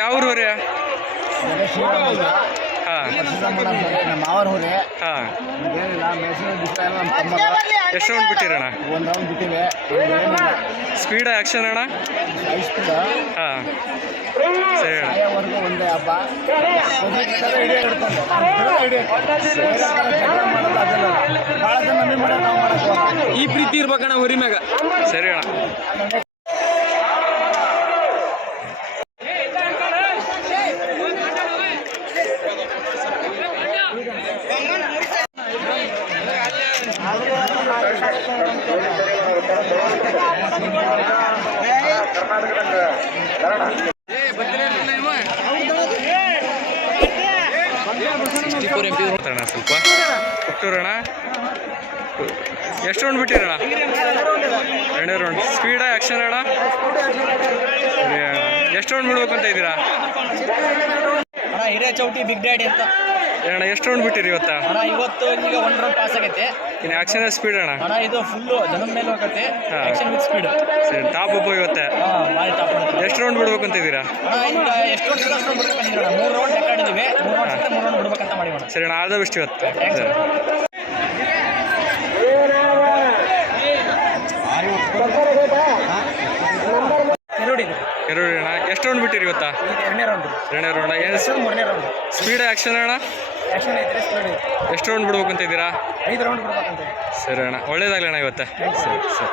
ಯಾವ್ರು ರೀ? ಎಷ್ಟು ರೌಂಡ್ ಬಿಟ್ಟಿರಣ್ಣ? ಒಂದು ರೌಂಡ್ ಬಿಟ್ಟಿವೆ. ಸ್ಪೀಡ್ ಆಕ್ಷನ್ ಅಣ್ಣ? ಹಾಂ ಸರಿ ಅಣ್ಣ. ಒಂದೇ ಹಬ್ಬ ಈ ಪ್ರೀತಿ ಇರ್ಬೇಕಣ್ಣ ಹೊರಿ ಮ್ಯಾಗ. ಸರಿ ಅಣ್ಣ. ಸ್ವಲ್ಪ ಹುಟ್ಟೂರಣ ಎಷ್ಟು ರೌಂಡ್ ಬಿಟ್ಟಿರಣ್ಣ? 2 ರೌಂಡ್. ಸ್ಪೀಡ ಆಕ್ಷನ್ ಅಣ್ಣ? ಎಷ್ಟು ರೌಂಡ್ ಬಿಡ್ಬೇಕು ಅಂತ ಇದ್ದೀರಾ? ಹಿರಿಯ ಚೌಟಿ ಬಿಗ್ ಡ್ಯಾಡಿ ಅಂತ ಅಣ್ಣ. ಎಷ್ಟು ರೌಂಡ್ ಬಿಟ್ಟಿರಿ ಇವತ್ತು? ಇವತ್ತು ಈಗ 1 ರೌಂಡ್ ಪಾಸ್ ಆಗೈತೆ. ಇನ್ನು ಆಕ್ಷನ್ ಸ್ಪೀಡ್ ಅಣ್ಣ? ಇದು ಫುಲ್ಲು ಜನದ ಮೇಲೆ ಹೋಗುತ್ತೆ. Action with speed. ಸರಿ, ಟಾಪ್ ಅಪ್ ಇವತ್ತೆ. ಎಷ್ಟು ರೌಂಡ್ ಬಿಡ್ಬೇಕು ಅಂತ ಇದ್ದೀರಾ? ಈಗ ಎಷ್ಟು ರೌಂಡ್ ಬಿಡ್ಬೇಕಂತೀರ? 3 ರೌಂಡ್ ಲೆಕ್ಕ ಆಡಿದ್ದೀವಿ. 3 ರೌಂಡ್ ಬಿಡ್ಬೇಕಂತ ಮಾಡಿ. ಸರಿ ಅಣ್ಣ, ಆಲ್ ದ ಬೆಸ್ಟ್ ಇವತ್ತು. ಎರಡು ಅಣ್ಣ. ಎಷ್ಟು ರೌಂಡ್ ಬಿಟ್ಟಿರಿ ಇವತ್ತ? 2ನೇ ರೌಂಡ್. 2ನೇ ರೌಂಡ್. ಏನು 3ನೇ ರೌಂಡ್. ಸ್ಪೀಡ್ ಆಕ್ಷನ್ ಅಣ್ಣ? ಆಕ್ಷನ್ ಐತ್ರಿ, ಸ್ಪೀಡ್ ಐತಿ. ಎಷ್ಟು ರೌಂಡ್ ಬಿಡ್ಬೇಕು ಅಂತ ಇದ್ದೀರಾ? 5 ರೌಂಡ್ ಬಿಡ್ಬೇಕಂತ. ಸರಿ ಅಣ್ಣ, ಒಳ್ಳೇದಾಗಲಿ ಅಣ್ಣ ಇವತ್ತು. ಸರಿ ಸರಿ.